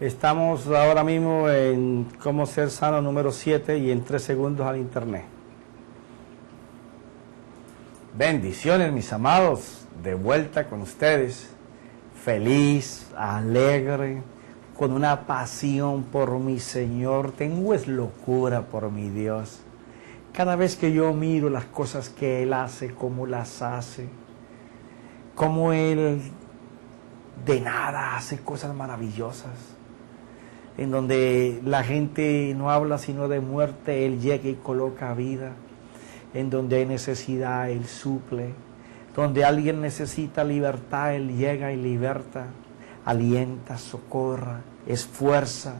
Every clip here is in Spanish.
Estamos ahora mismo en Cómo Ser Sano número 7 y en 3 segundos al internet. Bendiciones, mis amados, de vuelta con ustedes, feliz, alegre, con una pasión por mi Señor. Tengo es locura por mi Dios. Cada vez que yo miro las cosas que Él hace, cómo las hace, cómo Él de nada hace cosas maravillosas, en donde la gente no habla sino de muerte, Él llega y coloca vida, en donde hay necesidad, Él suple, donde alguien necesita libertad, Él llega y liberta, alienta, socorra, esfuerza.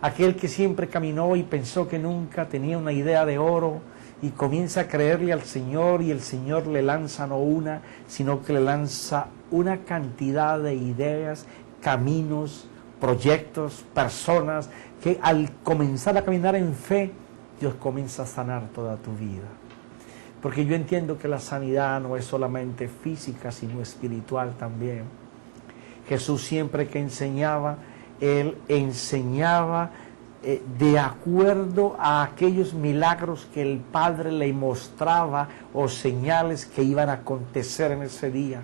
Aquel que siempre caminó y pensó que nunca tenía una idea de oro y comienza a creerle al Señor, y el Señor le lanza no una, sino que le lanza una cantidad de ideas, caminos, proyectos, personas, que al comenzar a caminar en fe, Dios comienza a sanar toda tu vida. Porque yo entiendo que la sanidad no es solamente física, sino espiritual también. Jesús siempre que enseñaba, Él enseñaba de acuerdo a aquellos milagros que el Padre le mostraba o señales que iban a acontecer en ese día.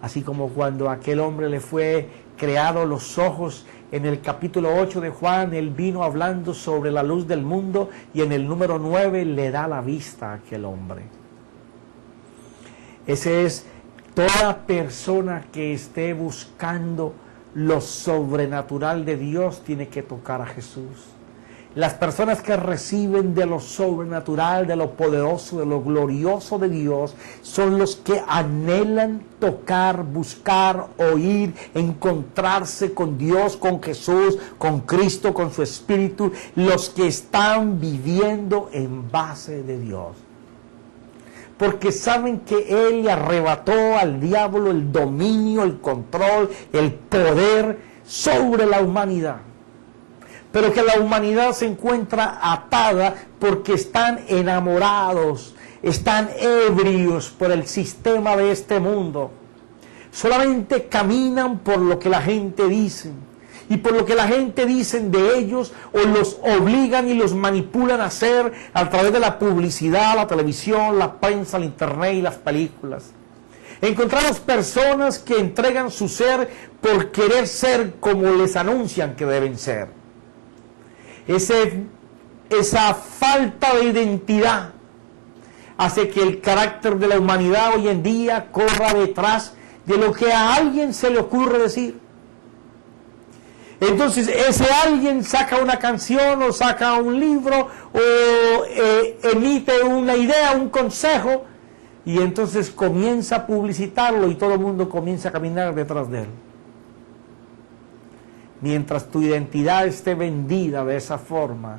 Así como cuando a aquel hombre le fue creado los ojos, en el capítulo 8 de Juan, Él vino hablando sobre la luz del mundo, y en el número 9 le da la vista a aquel hombre. Ese es toda persona que esté buscando lo sobrenatural de Dios, tiene que tocar a Jesús. Las personas que reciben de lo sobrenatural, de lo poderoso, de lo glorioso de Dios, son los que anhelan tocar, buscar, oír, encontrarse con Dios, con Jesús, con Cristo, con su Espíritu, los que están viviendo en base de Dios. Porque saben que Él le arrebató al diablo el dominio, el control, el poder sobre la humanidad. Pero que la humanidad se encuentra atada porque están enamorados, están ebrios por el sistema de este mundo. Solamente caminan por lo que la gente dice, y por lo que la gente dice de ellos, o los obligan y los manipulan a hacer a través de la publicidad, la televisión, la prensa, el internet y las películas. Encontramos personas que entregan su ser por querer ser como les anuncian que deben ser. Esa falta de identidad hace que el carácter de la humanidad hoy en día corra detrás de lo que a alguien se le ocurre decir. Entonces ese alguien saca una canción o saca un libro o emite una idea, un consejo, y entonces comienza a publicitarlo y todo el mundo comienza a caminar detrás de él. Mientras tu identidad esté vendida de esa forma,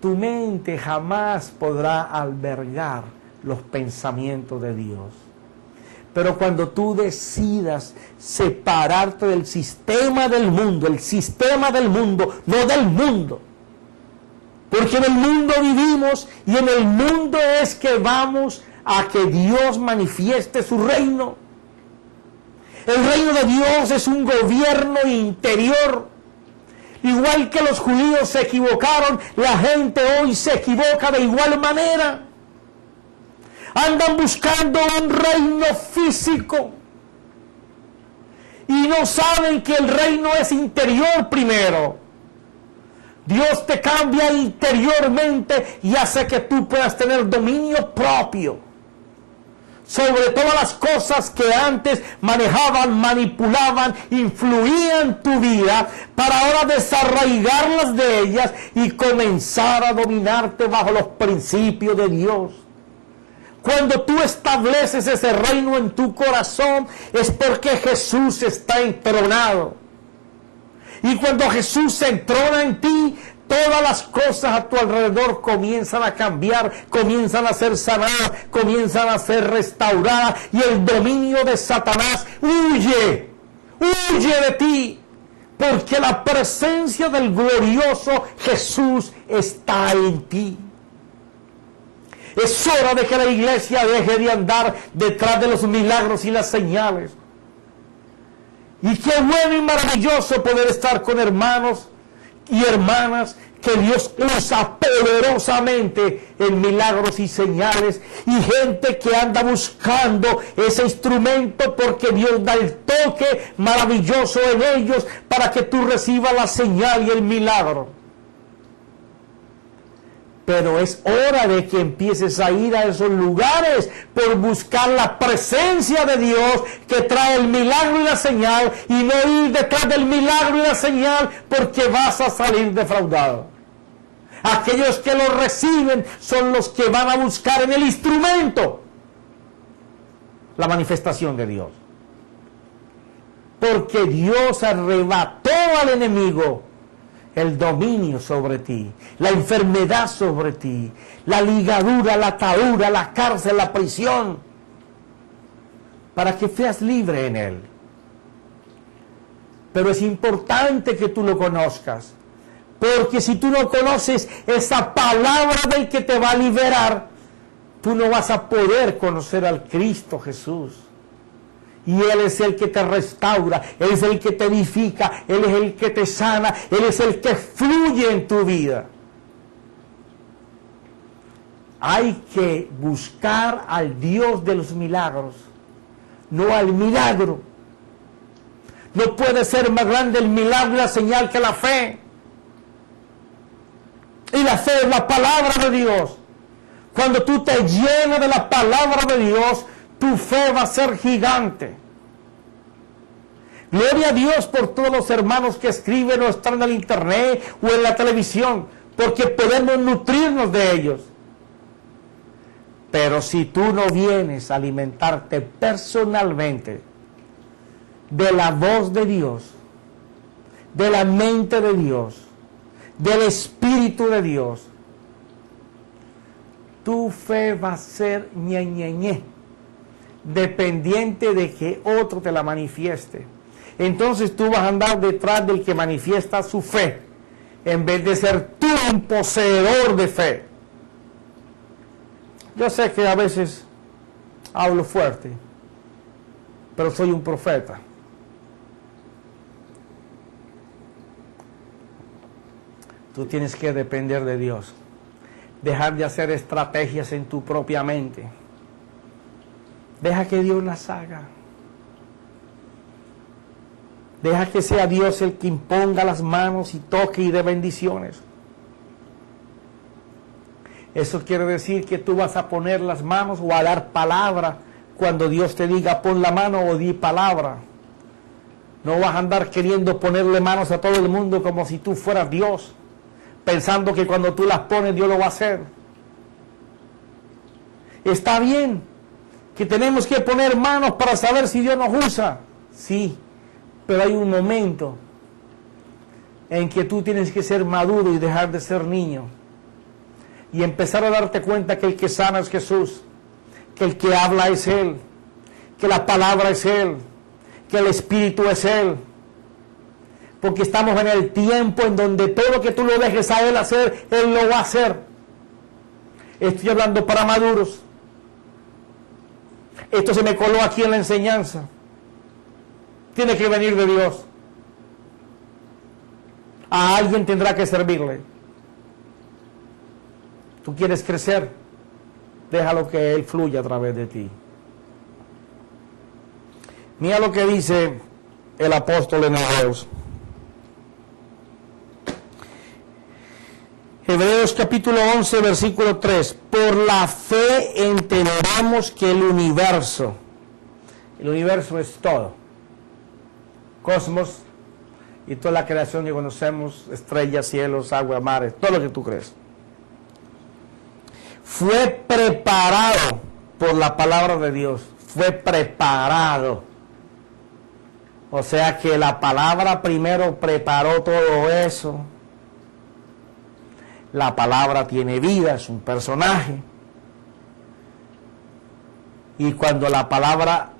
tu mente jamás podrá albergar los pensamientos de Dios. Pero cuando tú decidas separarte del sistema del mundo, el sistema del mundo, no del mundo, porque en el mundo vivimos y en el mundo es que vamos a que Dios manifieste su reino. El reino de Dios es un gobierno interior. Igual que los judíos se equivocaron, la gente hoy se equivoca de igual manera. Andan buscando un reino físico y no saben que el reino es interior primero. Dios te cambia interiormente y hace que tú puedas tener dominio propio sobre todas las cosas que antes manejaban, manipulaban, influían tu vida, para ahora desarraigarlas de ellas y comenzar a dominarte bajo los principios de Dios. Cuando tú estableces ese reino en tu corazón, es porque Jesús está entronado. Y cuando Jesús se entrona en ti, todas las cosas a tu alrededor comienzan a cambiar, comienzan a ser sanadas, comienzan a ser restauradas, y el dominio de Satanás huye de ti, porque la presencia del glorioso Jesús está en ti. Es hora de que la iglesia deje de andar detrás de los milagros y las señales Y qué bueno y maravilloso poder estar con hermanos y hermanas que Dios usa poderosamente en milagros y señales, y gente que anda buscando ese instrumento porque Dios da el toque maravilloso en ellos para que tú recibas la señal y el milagro. Pero es hora de que empieces a ir a esos lugares por buscar la presencia de Dios que trae el milagro y la señal, y no ir detrás del milagro y la señal porque vas a salir defraudado. Aquellos que lo reciben son los que van a buscar en el instrumento la manifestación de Dios. Porque Dios arrebató al enemigo el dominio sobre ti, la enfermedad sobre ti, la ligadura, la atadura, la cárcel, la prisión, para que seas libre en Él. Pero es importante que tú lo conozcas, porque si tú no conoces esa palabra del que te va a liberar, tú no vas a poder conocer al Cristo Jesús. Y Él es el que te restaura, Él es el que te edifica, Él es el que te sana, Él es el que fluye en tu vida. Hay que buscar al Dios de los milagros, no al milagro. No puede ser más grande el milagro y la señal que la fe. Y la fe es la palabra de Dios. Cuando tú te llenas de la palabra de Dios, tu fe va a ser gigante. Gloria a Dios por todos los hermanos que escriben o están en el internet o en la televisión, porque podemos nutrirnos de ellos. Pero si tú no vienes a alimentarte personalmente de la voz de Dios, de la mente de Dios, del Espíritu de Dios, tu fe va a ser ñe, dependiente de que otro te la manifieste. Entonces tú vas a andar detrás del que manifiesta su fe, en vez de ser tú un poseedor de fe. Yo sé que a veces hablo fuerte, pero soy un profeta. Tú tienes que depender de Dios. Dejar de hacer estrategias en tu propia mente. Deja que Dios las haga. Deja que sea Dios el que imponga las manos y toque y dé bendiciones. Eso quiere decir que tú vas a poner las manos o a dar palabra cuando Dios te diga pon la mano o di palabra. No vas a andar queriendo ponerle manos a todo el mundo como si tú fueras Dios, pensando que cuando tú las pones Dios lo va a hacer. Está bien que tenemos que poner manos para saber si Dios nos usa. Sí, pero hay un momento en que tú tienes que ser maduro y dejar de ser niño. Y empezar a darte cuenta que el que sana es Jesús, que el que habla es Él, que la palabra es Él, que el Espíritu es Él. Porque estamos en el tiempo en donde todo lo que tú lo dejes a Él hacer, Él lo va a hacer. Estoy hablando para maduros. Esto se me coló aquí en la enseñanza. Tiene que venir de Dios. A alguien tendrá que servirle. Tú quieres crecer, déjalo que Él fluya a través de ti. Mira lo que dice el apóstol en Hebreos. Hebreos capítulo 11, versículo 3. Por la fe entendamos que el universo es todo. Cosmos y toda la creación que conocemos, estrellas, cielos, agua, mares, todo lo que tú crees. Fue preparado por la palabra de Dios. Fue preparado. O sea que la palabra primero preparó todo eso. La palabra tiene vida, es un personaje. Y cuando la palabra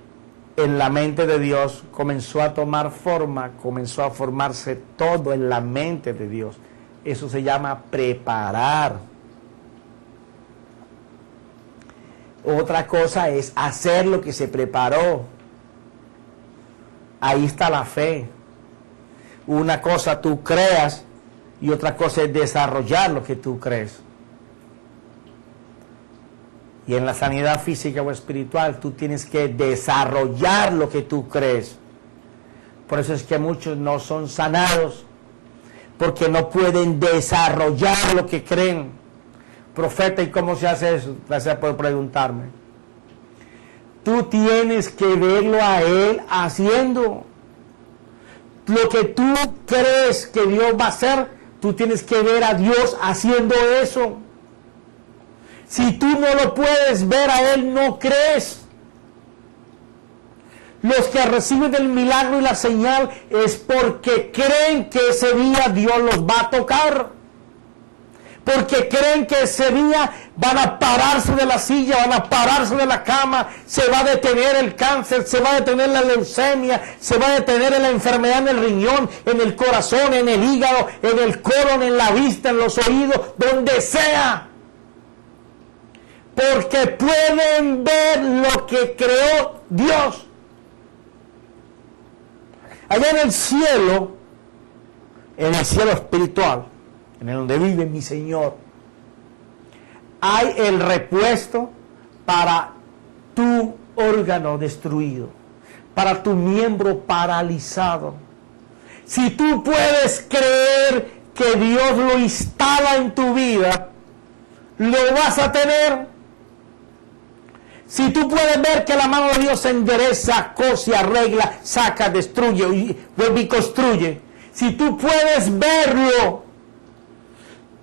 en la mente de Dios comenzó a tomar forma, comenzó a formarse todo en la mente de Dios. Eso se llama preparar. Otra cosa es hacer lo que se preparó. Ahí está la fe. Una cosa tú creas y otra cosa es desarrollar lo que tú crees. Y en la sanidad física o espiritual tú tienes que desarrollar lo que tú crees. Por eso es que muchos no son sanados, porque no pueden desarrollar lo que creen. Profeta, ¿y cómo se hace eso? Gracias por preguntarme. Tú tienes que verlo a Él haciendo. Lo que tú crees que Dios va a hacer, tú tienes que ver a Dios haciendo eso. Si tú no lo puedes ver a Él, no crees. Los que reciben el milagro y la señal es porque creen que ese día Dios los va a tocar. Porque creen que ese día van a pararse de la silla, van a pararse de la cama, se va a detener el cáncer, se va a detener la leucemia, se va a detener la enfermedad en el riñón, en el corazón, en el hígado, en el colon, en la vista, en los oídos, donde sea. Porque pueden ver lo que creó Dios. Allá en el cielo espiritual, en el donde vive mi Señor, hay el repuesto para tu órgano destruido, para tu miembro paralizado. Si tú puedes creer que Dios lo instala en tu vida, lo vas a tener. Si tú puedes ver que la mano de Dios endereza, cose, arregla, saca, destruye, y vuelve y construye. Si tú puedes verlo,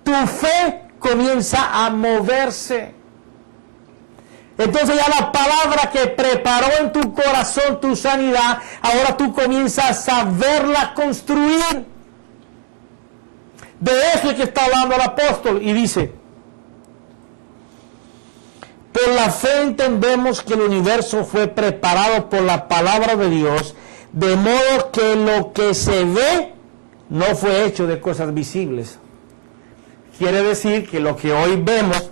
tu fe comienza a moverse. Entonces ya la palabra que preparó en tu corazón tu sanidad, ahora tú comienzas a verla construir. De eso es que está hablando el apóstol y dice: por la fe entendemos que el universo fue preparado por la palabra de Dios, de modo que lo que se ve no fue hecho de cosas visibles. Quiere decir que lo que hoy vemos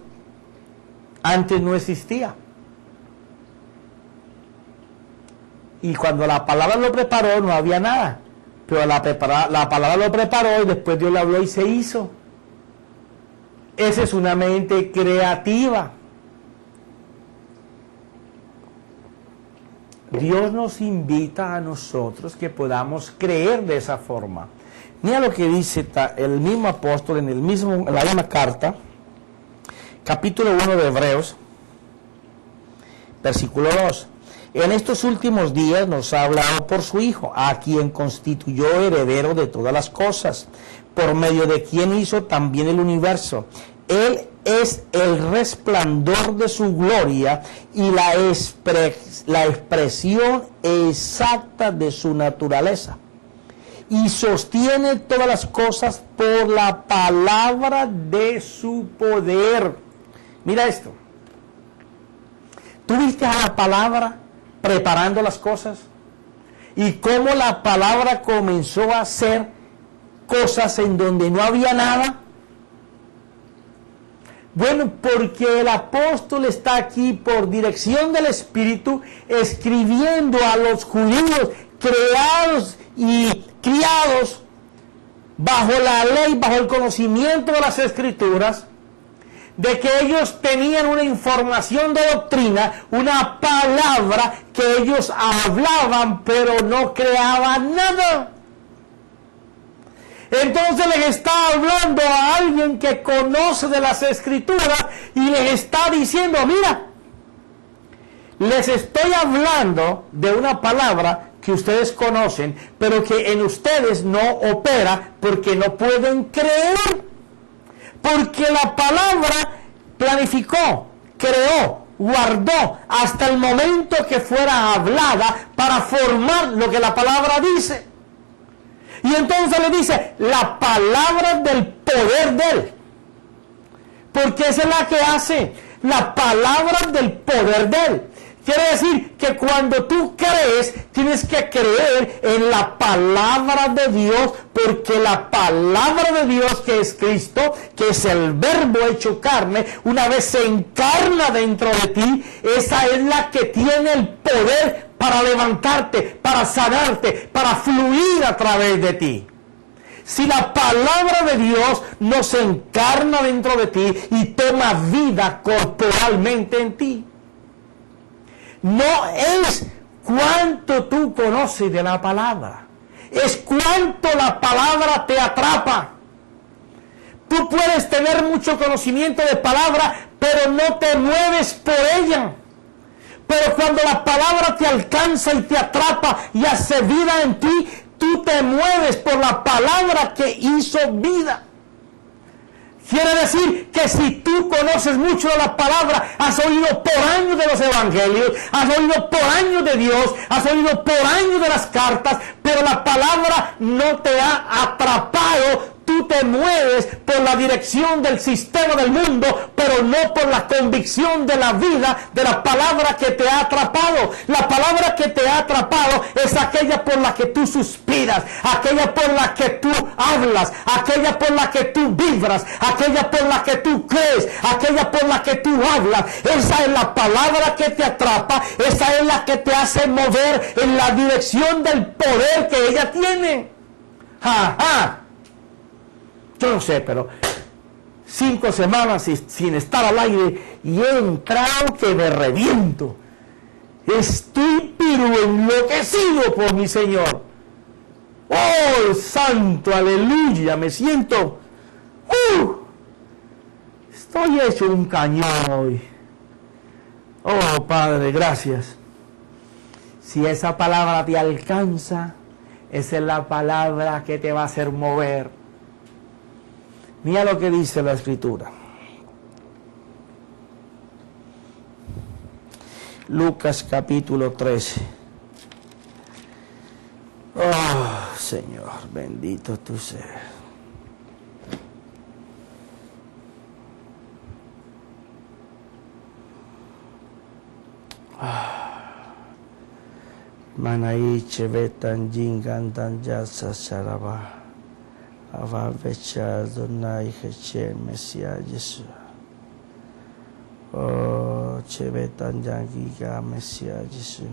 antes no existía. Y cuando la palabra lo preparó no había nada. Pero la palabra lo preparó y después Dios le habló y se hizo. Esa es una mente creativa. Dios nos invita a nosotros que podamos creer de esa forma. Mira lo que dice el mismo apóstol en la misma carta, capítulo 1 de Hebreos, versículo 2. En estos últimos días nos ha hablado por su Hijo, a quien constituyó heredero de todas las cosas, por medio de quien hizo también el universo. Él es el resplandor de su gloria y la expresión exacta de su naturaleza. Y sostiene todas las cosas por la palabra de su poder. Mira esto. ¿Tú viste a la palabra preparando las cosas? Y cómo la palabra comenzó a hacer cosas en donde no había nada. Bueno, porque el apóstol está aquí por dirección del Espíritu, escribiendo a los judíos creados y criados bajo la ley, bajo el conocimiento de las Escrituras, de que ellos tenían una información de doctrina, una palabra que ellos hablaban, pero no creaban nada. Entonces les está hablando a alguien que conoce de las Escrituras y les está diciendo: mira, les estoy hablando de una palabra que ustedes conocen, pero que en ustedes no opera porque no pueden creer. Porque la palabra planificó, creó, guardó hasta el momento que fuera hablada para formar lo que la palabra dice. Y entonces le dice la palabra del poder de Él. Porque esa es la que hace, la palabra del poder de Él. Quiere decir que cuando tú crees, tienes que creer en la palabra de Dios, porque la palabra de Dios, que es Cristo, que es el verbo hecho carne, una vez se encarna dentro de ti, esa es la que tiene el poder para levantarte, para sanarte, para fluir a través de ti. Si la palabra de Dios no se encarna dentro de ti y toma vida corporalmente en ti, no es cuánto tú conoces de la palabra, es cuánto la palabra te atrapa. Tú puedes tener mucho conocimiento de palabra, pero no te mueves por ella. Pero cuando la palabra te alcanza y te atrapa y hace vida en ti, tú te mueves por la palabra que hizo vida. Quiere decir que si tú conoces mucho de la palabra, has oído por años de los evangelios, has oído por años de Dios, has oído por años de las cartas, pero la palabra no te ha atrapado. Tú te mueves por la dirección del sistema del mundo, pero no por la convicción de la vida de la palabra que te ha atrapado. La palabra que te ha atrapado es aquella por la que tú suspiras, aquella por la que tú hablas, aquella por la que tú vibras, aquella por la que tú crees, aquella por la que tú hablas. Esa es la palabra que te atrapa, esa es la que te hace mover en la dirección del poder que ella tiene. ¡Ja, ja! Yo no sé, pero 5 semanas sin estar al aire y he entrado que me reviento. Estoy pero enloquecido por mi Señor. ¡Oh, santo, aleluya! Me siento... estoy hecho un cañón hoy. Oh, Padre, gracias. Si esa palabra te alcanza, esa es la palabra que te va a hacer mover. Mira lo que dice la Escritura. Lucas capítulo 13. Oh, Señor, bendito tú seas. Manai chevetan jingan dan jasa saraba. Avavecha Donai Heche Mesia Yesu. Oh, chevetan jangiga Mesia Yesu.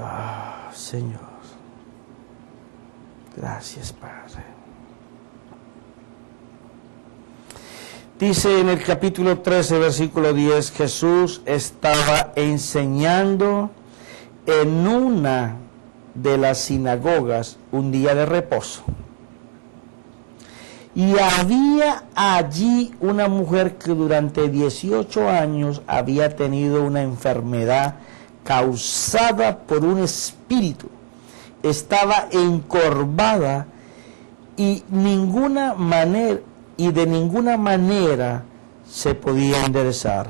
Ah, Señor. Gracias, Padre. Dice en el capítulo 13, versículo 10, Jesús estaba enseñando en una de las sinagogas un día de reposo. Y había allí una mujer que durante 18 años había tenido una enfermedad causada por un espíritu. Estaba encorvada y de ninguna manera se podía enderezar.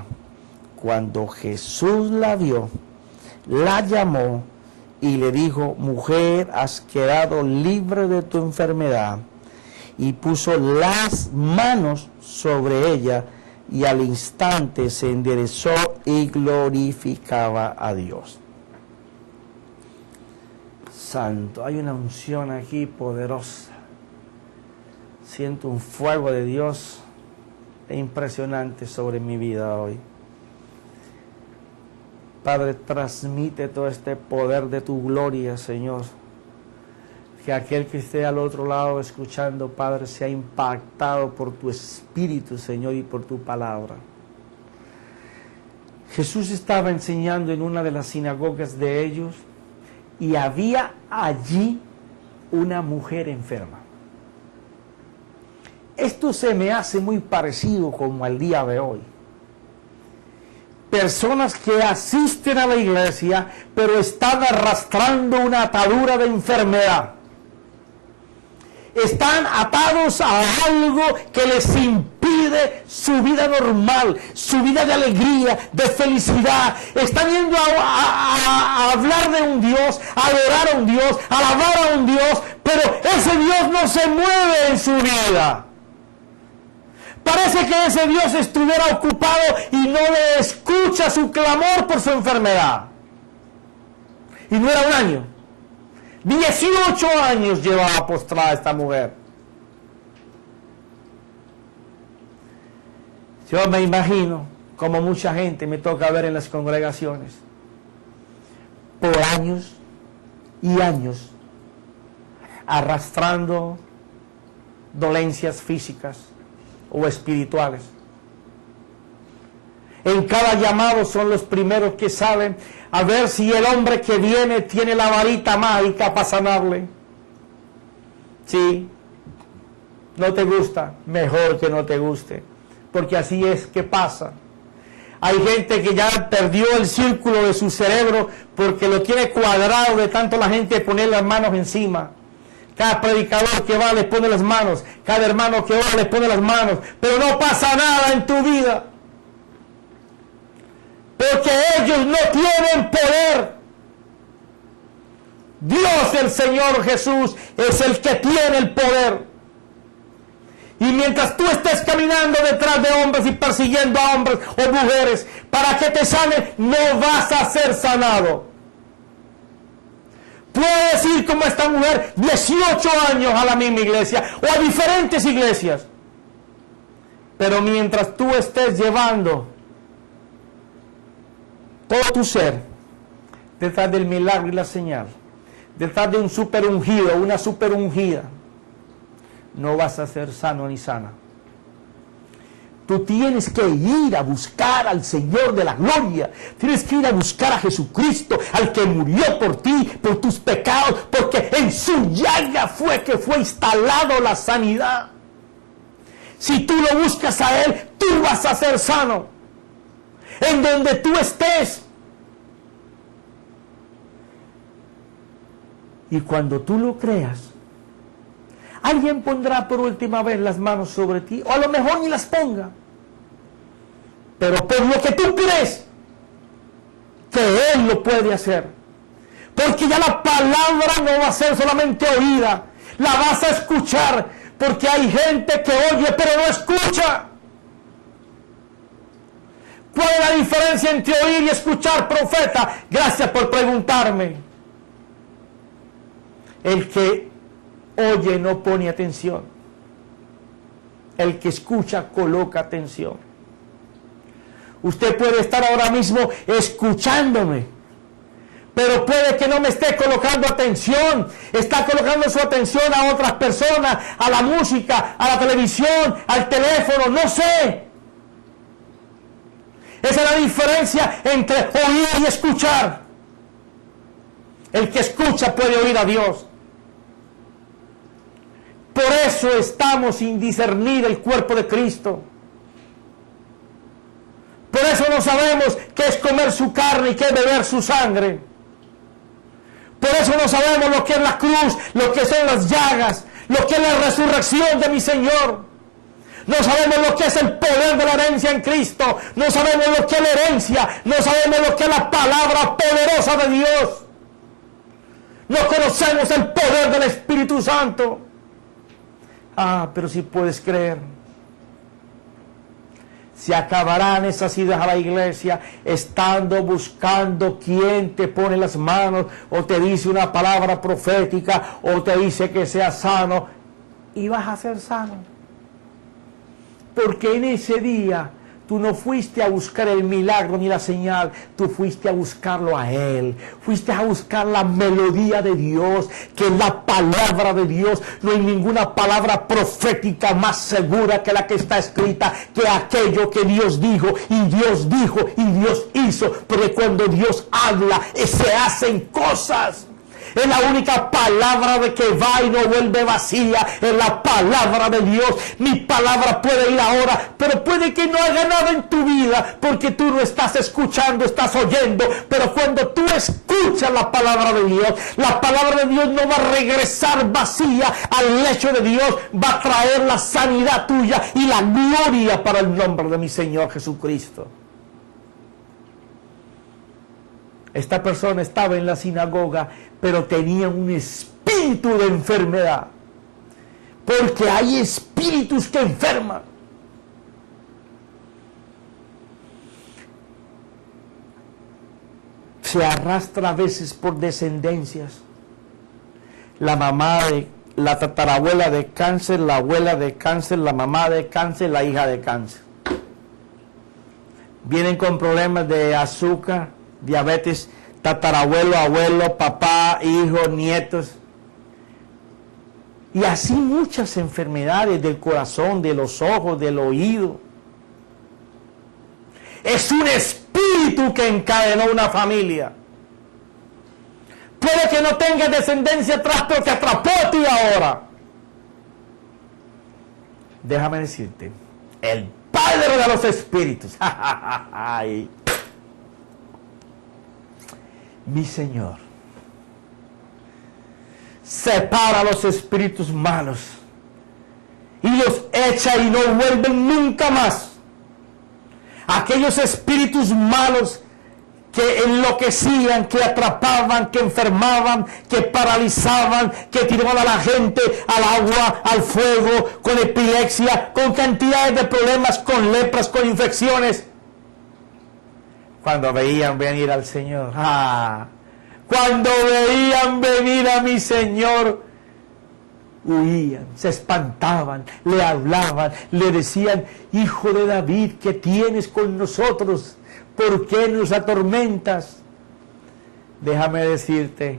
Cuando Jesús la vio, la llamó y le dijo: mujer, has quedado libre de tu enfermedad. Y puso las manos sobre ella, y al instante se enderezó y glorificaba a Dios. Santo, hay una unción aquí poderosa. Siento un fuego de Dios impresionante sobre mi vida hoy. Padre, transmite todo este poder de tu gloria, Señor. Que aquel que esté al otro lado escuchando, Padre, sea impactado por tu Espíritu, Señor, y por tu palabra. Jesús estaba enseñando en una de las sinagogas de ellos y había allí una mujer enferma. Esto se me hace muy parecido como al día de hoy. Personas que asisten a la iglesia, pero están arrastrando una atadura de enfermedad. Están atados a algo que les impide su vida normal, su vida de alegría, de felicidad. Están yendo a hablar de un Dios, a adorar a un Dios, a alabar a un Dios, pero ese Dios no se mueve en su vida. Parece que ese Dios estuviera ocupado y no le escucha su clamor por su enfermedad. Y no era un año. 18 años llevaba postrada esta mujer. Yo me imagino como mucha gente me toca ver en las congregaciones, por años y años, arrastrando dolencias físicas o espirituales. En cada llamado son los primeros que salen a ver si el hombre que viene tiene la varita mágica para sanarle. Sí, no te gusta, mejor que no te guste, porque así es que pasa. Hay gente que ya perdió el círculo de su cerebro porque lo tiene cuadrado de tanto la gente poner las manos encima. Cada predicador que va le pone las manos, cada hermano que va le pone las manos, pero no pasa nada en tu vida. Porque ellos no tienen poder. Dios, el Señor Jesús, es el que tiene el poder. Y mientras tú estés caminando detrás de hombres y persiguiendo a hombres o mujeres para que te sanen, no vas a ser sanado. Puedes ir como esta mujer 18 años a la misma iglesia o a diferentes iglesias. Pero mientras tú estés llevando todo tu ser detrás del milagro y la señal, detrás de un super ungido, una super ungida, no vas a ser sano ni sana. Tú tienes que ir a buscar al Señor de la gloria. Tienes que ir a buscar a Jesucristo, al que murió por ti, por tus pecados, porque en su llaga fue que fue instalado la sanidad. Si tú lo buscas a Él, tú vas a ser sano. En donde tú estés. Y cuando tú lo creas, alguien pondrá por última vez las manos sobre ti, o a lo mejor ni las ponga. Pero por lo que tú crees que Él lo puede hacer. Porque ya la palabra no va a ser solamente oída, la vas a escuchar, porque hay gente que oye pero no escucha. ¿Cuál es la diferencia entre oír y escuchar, profeta? Gracias por preguntarme. El que oye no pone atención. El que escucha coloca atención. Usted puede estar ahora mismo escuchándome, pero puede que no me esté colocando atención. Está colocando su atención a otras personas, a la música, a la televisión, al teléfono, no sé. Esa es la diferencia entre oír y escuchar. El que escucha puede oír a Dios. Por eso estamos sin discernir el cuerpo de Cristo. Por eso no sabemos qué es comer su carne y qué es beber su sangre. Por eso no sabemos lo que es la cruz, lo que son las llagas, lo que es la resurrección de mi Señor. No sabemos lo que es el poder de la herencia en Cristo. No sabemos lo que es la herencia. No sabemos lo que es la palabra poderosa de Dios. No conocemos el poder del Espíritu Santo. Ah, pero si puedes creer, se acabarán esas idas a la iglesia estando buscando quién te pone las manos o te dice una palabra profética o te dice que seas sano y vas a ser sano. Porque en ese día tú no fuiste a buscar el milagro ni la señal, tú fuiste a buscarlo a Él. Fuiste a buscar la melodía de Dios, que es la palabra de Dios. No hay ninguna palabra profética más segura que la que está escrita, que aquello que Dios dijo y Dios hizo. Porque cuando Dios habla, se hacen cosas. Es la única palabra de que va y no vuelve vacía. Es la palabra de Dios. Mi palabra puede ir ahora, pero puede que no haga nada en tu vida, porque tú no estás escuchando, estás oyendo. Pero cuando tú escuchas la palabra de Dios, la palabra de Dios no va a regresar vacía al lecho de Dios. Va a traer la sanidad tuya y la gloria para el nombre de mi Señor Jesucristo. Esta persona estaba en la sinagoga, pero tenía un espíritu de enfermedad. Porque hay espíritus que enferman. se arrastra a veces por descendencias. La mamá la tatarabuela de cáncer, la abuela de cáncer, la mamá de cáncer, la hija de cáncer. Vienen con problemas de azúcar, diabetes, tatarabuelo, abuelo, papá, hijos, nietos. Y así muchas enfermedades del corazón, de los ojos, del oído. Es un espíritu que encadenó una familia. Puede que no tenga descendencia atrás, pero te atrapó a ti ahora. Déjame decirte, el Padre de los espíritus, ay, mi Señor, separa a los espíritus malos y los echa y no vuelven nunca más. Aquellos espíritus malos que enloquecían, que atrapaban, que enfermaban, que paralizaban, que tiraban a la gente al agua, al fuego, con epilepsia, con cantidades de problemas, con lepras, con infecciones. Cuando veían venir al Señor, cuando veían venir a mi Señor, huían, se espantaban, le hablaban, le decían: Hijo de David, ¿qué tienes con nosotros? ¿Por qué nos atormentas? Déjame decirte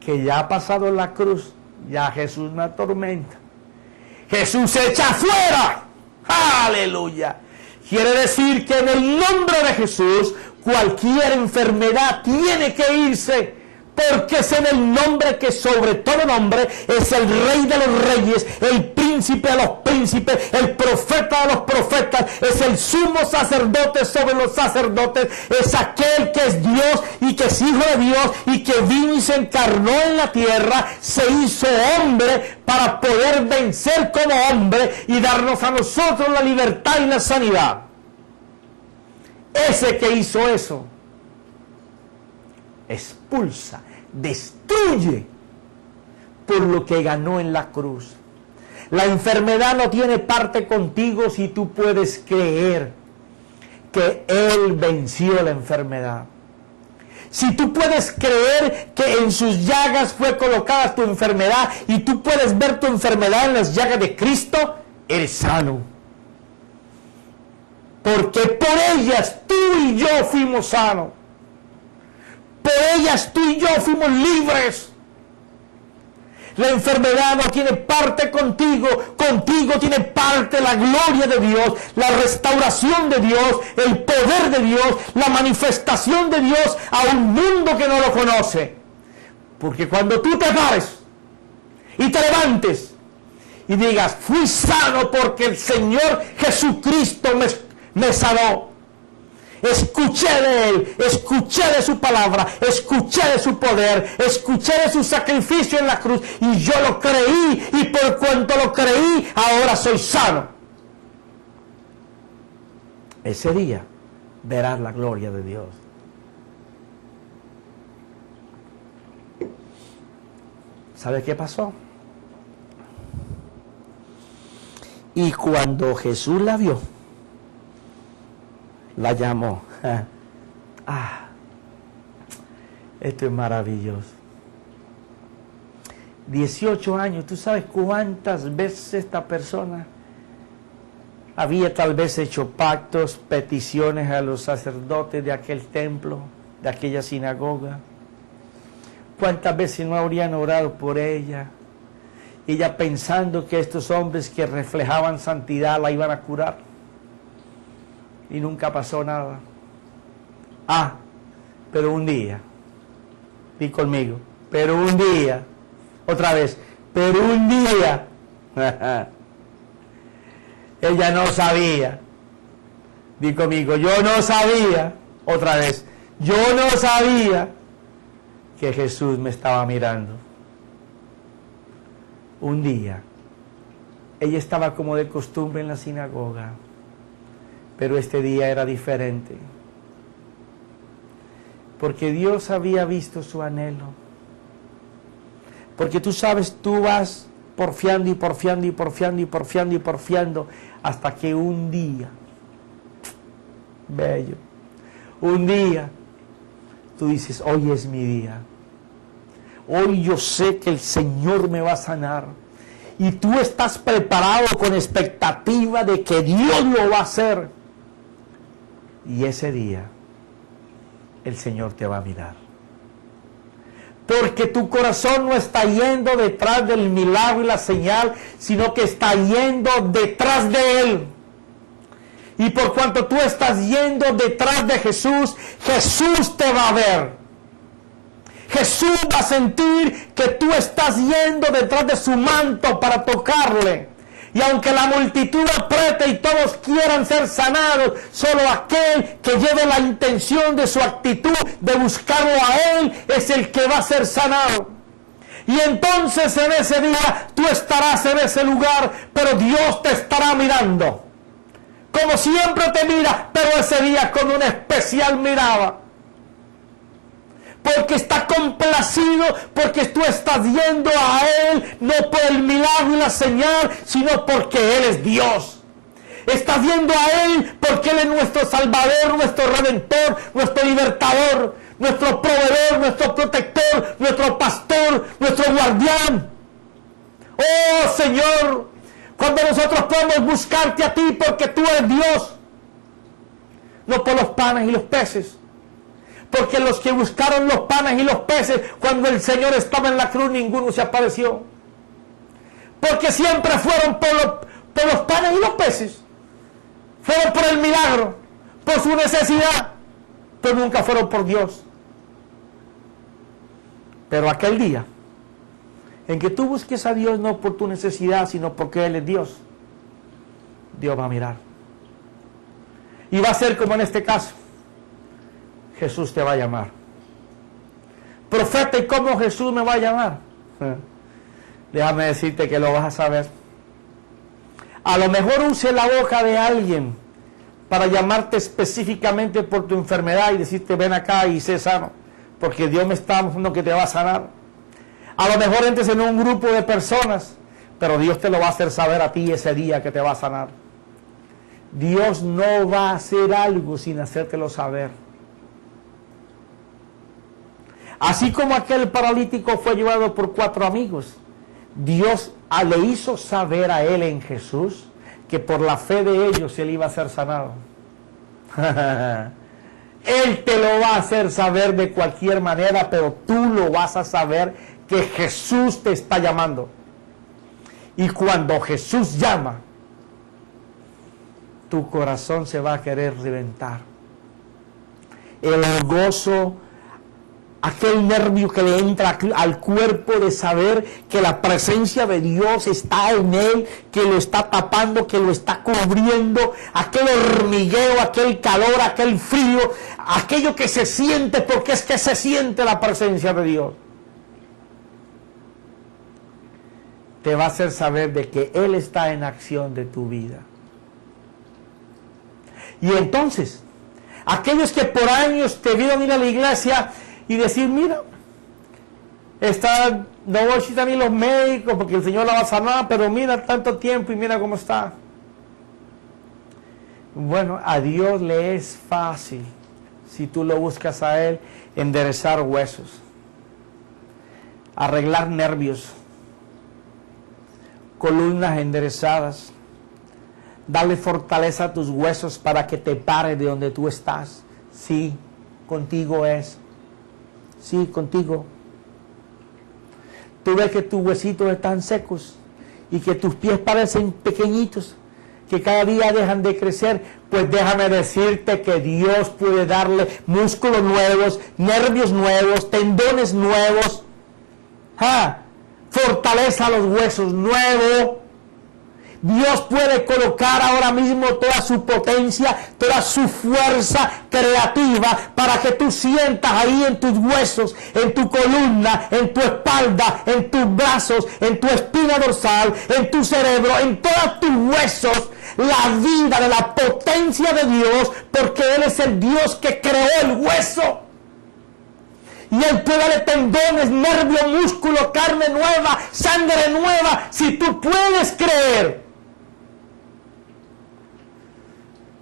que ya ha pasado la cruz, ya Jesús me atormenta. Jesús se echa afuera. ¡Aleluya! Quiere decir que en el nombre de Jesús cualquier enfermedad tiene que irse, porque es en el nombre que sobre todo nombre es el Rey de los reyes, el príncipe de los príncipes, el profeta de los profetas, es el sumo sacerdote sobre los sacerdotes, es aquel que es Dios y que es Hijo de Dios y que vino y se encarnó en la tierra, se hizo hombre para poder vencer como hombre y darnos a nosotros la libertad y la sanidad. Ese que hizo eso expulsa, destruye por lo que ganó en la cruz. La enfermedad no tiene parte contigo si tú puedes creer que Él venció la enfermedad. Si tú puedes creer que en sus llagas fue colocada tu enfermedad y tú puedes ver tu enfermedad en las llagas de Cristo, eres sano. Porque por ellas tú y yo fuimos sanos. Por ellas tú y yo fuimos libres. La enfermedad no tiene parte contigo, contigo tiene parte la gloria de Dios, la restauración de Dios, el poder de Dios, la manifestación de Dios a un mundo que no lo conoce. Porque cuando tú te pares y te levantes y digas: fui sano porque el Señor Jesucristo me sanó. Escuché de Él, escuché de su palabra, escuché de su poder, escuché de su sacrificio en la cruz y yo lo creí, y por cuanto lo creí, ahora soy sano. Ese día verás la gloria de Dios. ¿Sabe qué pasó? Y cuando Jesús la vio, la llamó. Esto es maravilloso. 18 años, ¿tú sabes cuántas veces esta persona había tal vez hecho pactos, peticiones a los sacerdotes de aquel templo, de aquella sinagoga? ¿Cuántas veces no habrían orado por ella? Ella pensando que estos hombres que reflejaban santidad la iban a curar. Y nunca pasó nada. Pero un día, di conmigo, pero un día, otra vez, pero un día, ella no sabía, di conmigo, yo no sabía, otra vez, yo no sabía que Jesús me estaba mirando. Un día, ella estaba como de costumbre en la sinagoga, pero este día era diferente, porque Dios había visto su anhelo. Porque tú sabes, tú vas porfiando y porfiando y porfiando y porfiando y porfiando hasta que un día, bello, un día tú dices, hoy es mi día. Hoy yo sé que el Señor me va a sanar. Y tú estás preparado con expectativa de que Dios lo va a hacer. Y ese día el Señor te va a mirar. Porque tu corazón no está yendo detrás del milagro y la señal, sino que está yendo detrás de Él. Y por cuanto tú estás yendo detrás de Jesús, Jesús te va a ver. Jesús va a sentir que tú estás yendo detrás de su manto para tocarle. Y aunque la multitud apriete y todos quieran ser sanados, solo aquel que lleve la intención de su actitud de buscarlo a Él es el que va a ser sanado. Y entonces en ese día tú estarás en ese lugar, pero Dios te estará mirando. Como siempre te mira, pero ese día con una especial mirada. Porque está complacido, porque tú estás yendo a Él, no por el milagro y la señal, sino porque Él es Dios. Estás yendo a Él porque Él es nuestro Salvador, nuestro Redentor, nuestro Libertador, nuestro Proveedor, nuestro Protector, nuestro Pastor, nuestro Guardián. Oh Señor, cuando nosotros podemos buscarte a ti porque tú eres Dios, no por los panes y los peces. Porque los que buscaron los panes y los peces, cuando el Señor estaba en la cruz, ninguno se apareció. Porque siempre fueron por los panes y los peces. Fueron por el milagro, por su necesidad, pero nunca fueron por Dios. Pero aquel día, en que tú busques a Dios no por tu necesidad, sino porque Él es Dios, Dios va a mirar. Y va a ser como en este caso. Jesús te va a llamar. Profeta, ¿y cómo Jesús me va a llamar? Déjame decirte que lo vas a saber. A lo mejor use la boca de alguien para llamarte específicamente por tu enfermedad y decirte ven acá y sé sano, porque Dios me está diciendo que te va a sanar. A lo mejor entres en un grupo de personas, pero Dios te lo va a hacer saber a ti ese día que te va a sanar. Dios no va a hacer algo sin hacértelo saber. Así como aquel paralítico fue llevado por 4 amigos, Dios le hizo saber a él en Jesús que por la fe de ellos él iba a ser sanado. Él te lo va a hacer saber de cualquier manera, pero tú lo vas a saber que Jesús te está llamando. Y cuando Jesús llama, tu corazón se va a querer reventar. El gozo, aquel nervio que le entra al cuerpo de saber que la presencia de Dios está en él, que lo está tapando, que lo está cubriendo, aquel hormigueo, aquel calor, aquel frío, aquello que se siente, porque es que se siente la presencia de Dios. Te va a hacer saber de que Él está en acción de tu vida. Y entonces, aquellos que por años te vieron ir a la iglesia y decir, mira, no voy a citar ni los médicos porque el Señor la va a sanar, pero mira tanto tiempo y mira cómo está. Bueno, a Dios le es fácil, si tú lo buscas a Él, enderezar huesos, arreglar nervios, columnas enderezadas, darle fortaleza a tus huesos para que te pares de donde tú estás. Sí, contigo es. Sí, contigo. Tú ves que tus huesitos están secos y que tus pies parecen pequeñitos, que cada día dejan de crecer. Pues déjame decirte que Dios puede darle músculos nuevos, nervios nuevos, tendones nuevos, fortaleza a los huesos nuevo. Dios puede colocar ahora mismo toda su potencia, toda su fuerza creativa para que tú sientas ahí en tus huesos, en tu columna, en tu espalda, en tus brazos, en tu espina dorsal, en tu cerebro, en todos tus huesos, la vida de la potencia de Dios, porque Él es el Dios que creó el hueso. Y Él puede darle tendones, nervios, músculo, carne nueva, sangre nueva, si tú puedes creer.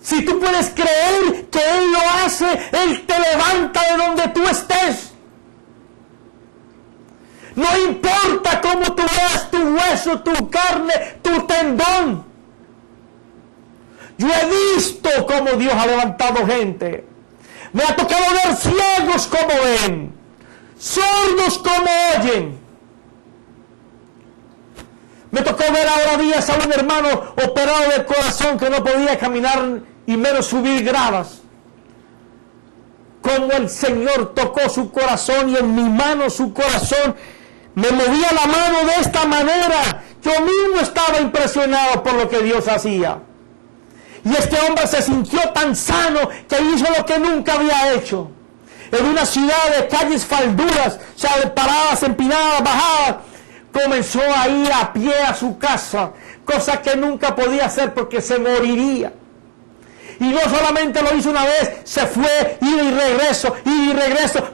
Si tú puedes creer que Él lo hace, Él te levanta de donde tú estés. No importa cómo tú veas tu hueso, tu carne, tu tendón. Yo he visto cómo Dios ha levantado gente. Me ha tocado ver ciegos como ven, sordos como oyen. Me tocó ver ahora días a un hermano operado del corazón que no podía caminar y menos subir gradas. Como el Señor tocó su corazón y en mi mano su corazón, me movía la mano de esta manera. Yo mismo estaba impresionado por lo que Dios hacía. Y este hombre se sintió tan sano que hizo lo que nunca había hecho. En una ciudad de calles falduras, o sea, de paradas, empinadas, bajadas, comenzó a ir a pie a su casa, cosa que nunca podía hacer porque se moriría. Y no solamente lo hizo una vez, se fue, ida y regreso,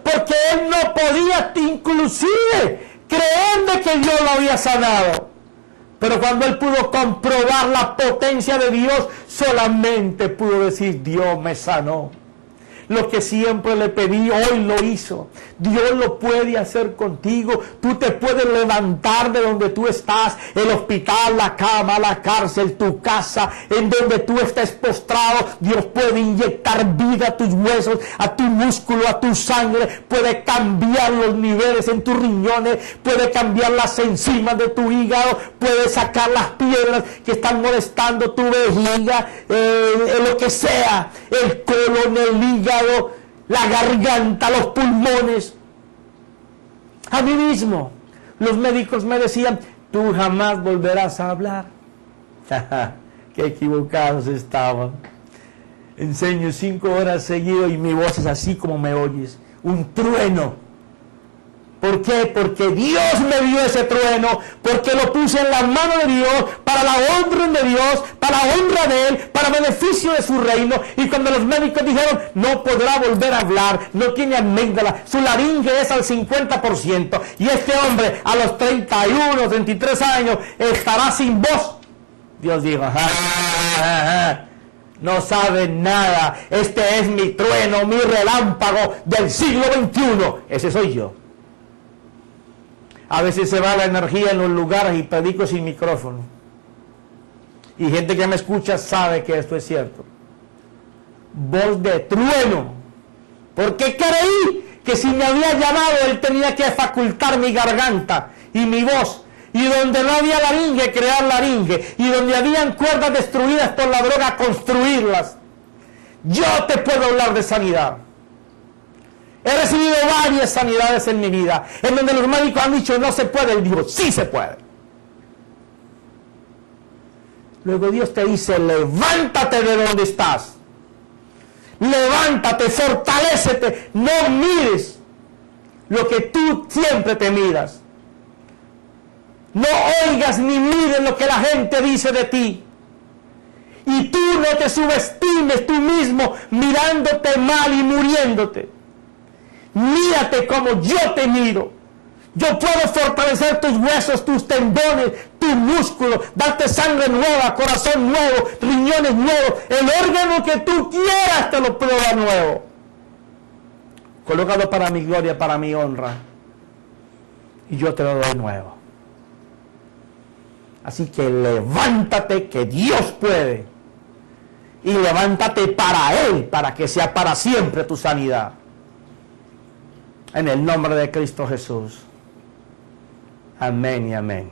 porque él no podía inclusive creer de que Dios lo había sanado. Pero cuando él pudo comprobar la potencia de Dios, solamente pudo decir, Dios me sanó. Lo que siempre le pedí, hoy lo hizo. Dios lo puede hacer contigo. Tú te puedes levantar de donde tú estás, el hospital, la cama, la cárcel, tu casa, en donde tú estés postrado. Dios puede inyectar vida a tus huesos, a tu músculo, a tu sangre. Puede cambiar los niveles en tus riñones, puede cambiar las enzimas de tu hígado, puede sacar las piedras que están molestando tu vejiga, lo que sea, el colon, el hígado, la garganta, los pulmones. A mí mismo, los médicos me decían, tú jamás volverás a hablar. Qué equivocados estaban. Enseño 5 horas seguido y mi voz es así como me oyes, un trueno. ¿Por qué? Porque Dios me dio ese trueno, porque lo puse en la mano de Dios, para la honra de Dios, para la honra de Él, para beneficio de su reino. Y cuando los médicos dijeron, no podrá volver a hablar, no tiene amígdala, su laringe es al 50%, y este hombre a los 31, 33 años estará sin voz. Dios dijo, no sabe nada, este es mi trueno, mi relámpago del siglo XXI, ese soy yo. A veces se va la energía en los lugares y predico sin micrófono. Y gente que me escucha sabe que esto es cierto. Voz de trueno. Porque creí que si me había llamado, Él tenía que facultar mi garganta y mi voz. Y donde no había laringe, crear laringe. Y donde habían cuerdas destruidas por la droga, construirlas. Yo te puedo hablar de sanidad. He recibido varias sanidades en mi vida, en donde los médicos han dicho no se puede, y digo sí se puede. Luego Dios te dice, levántate de donde estás, levántate, fortalécete, no mires lo que tú siempre te miras, no oigas ni mires lo que la gente dice de ti. Y tú no te subestimes tú mismo mirándote mal y muriéndote. Mírate como yo te miro. Yo puedo fortalecer tus huesos, tus tendones, tus músculos, darte sangre nueva, corazón nuevo, riñones nuevos. El órgano que tú quieras te lo puedo dar nuevo. Colócalo para mi gloria, para mi honra. Y yo te lo doy nuevo. Así que levántate, que Dios puede. Y levántate para Él, para que sea para siempre tu sanidad. En el nombre de Cristo Jesús. Amén y amén.